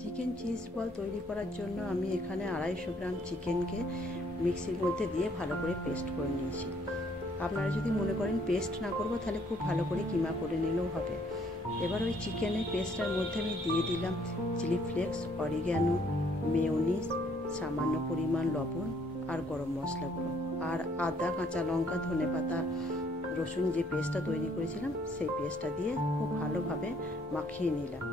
Chicken cheese ball তৈরি করার জন্য আমি এখানে 250 গ্রাম চিকেনকে মিক্সির মধ্যে দিয়ে ভালো করে পেস্ট করে নিয়েছি। আপনারা যদি মনে করেন পেস্ট না করবো তাহলে খুব ভালো করে কিমা করে নিলেও হবে। এবার ওই চিকেনের পেস্টটার মধ্যে আমি দিয়ে দিলাম চিলি ফ্লেক্স, অরিগ্যানো, মেয়োনিজ, সামান্য পরিমাণ লবণ আর গরম মশলা গুঁড়ো, আর আদা, কাঁচা লঙ্কা, ধনেপাতা, রসুন যে পেস্টটা তৈরি করেছিলাম সেই পেস্টটা দিয়ে খুব ভালোভাবে মাখিয়ে নিলাম।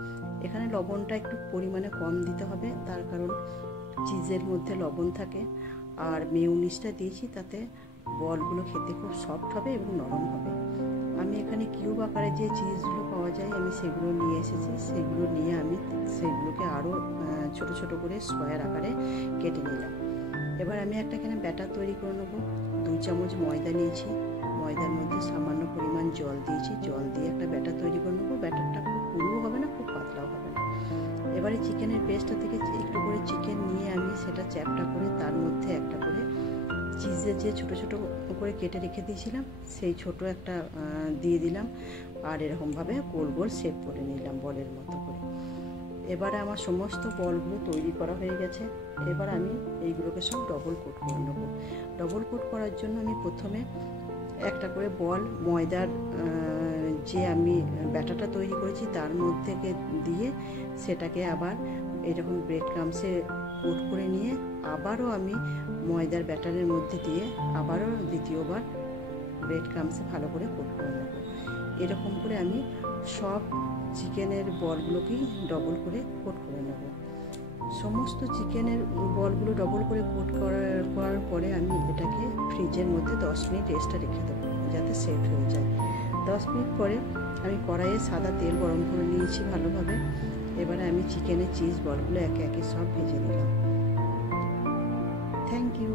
এখানে লবণটা একটু পরিমাণে কম দিতে হবে, তার কারণ চিজের মধ্যে লবণ থাকে। আর মেয়োনিজটা দিয়েছি, তাতে বলগুলো খেতে খুব সফট হবে এবং নরম হবে। আমি এখানে কিউব আকারে যে চিজগুলো পাওয়া যায় আমি সেগুলো নিয়ে এসেছি। সেগুলো নিয়ে আমি সেগুলোকে আরও ছোট ছোট করে স্কোয়ার আকারে কেটে নিলাম। এবার আমি একটা এখানে ব্যাটার তৈরি করে নেবো। 2 চামচ ময়দা নিয়েছি, ময়দার মধ্যে সামান্য পরিমাণ জল দিয়েছি। জল দিয়ে একটা ব্যাটার তৈরি করে নেবো। ব্যাটারটা খুব পুরুও হবে না, খুব পাতলাও হবে না। এবারে চিকেনের পেস্টটা থেকে একটু করে চিকেন নিয়ে আমি সেটা চ্যাপটা করে তার মধ্যে একটা করে চিজের যে ছোট ছোট করে কেটে রেখে দিয়েছিলাম সেই ছোট একটা দিয়ে দিলাম। আর এরকমভাবে গোল গোল শেপ করে নিলাম বলের মতো করে। এবারে আমার সমস্ত বলগুলো তৈরি করা হয়ে গেছে। এবার আমি এইগুলোকে সব ডবল কোট করে নেবো। ডবল কোট করার জন্য আমি প্রথমে একটা করে বল ময়দার যে আমি ব্যাটারটা তৈরি করেছি তার মধ্যে দিয়ে সেটাকে আবার এরকম ব্রেড ক্রাম্বসে কোট করে নিয়ে আবারও আমি ময়দার ব্যাটারের মধ্যে দিয়ে আবারও দ্বিতীয়বার ব্রেড ক্রাম্বসে ভালো করে কোট করে নেব। এরকম করে আমি সব চিকেনের বলগুলোকেই ডবল করে কোট করে নেব। সমস্ত চিকেনের বলগুলো ডবল করে কোট করার পরে আমি এটাকে ফ্রিজের মধ্যে 10 মিনিট রেস্টে রেখে দেবো যাতে সেট হয়ে যায়। 10 মিনিট পরে আমি কড়াইয়ে সাদা তেল গরম করে নিয়েছি ভালোভাবে। এবারে আমি চিকেনের চিজ বলগুলো একে একে সব ভেজে নিলাম। Thank you.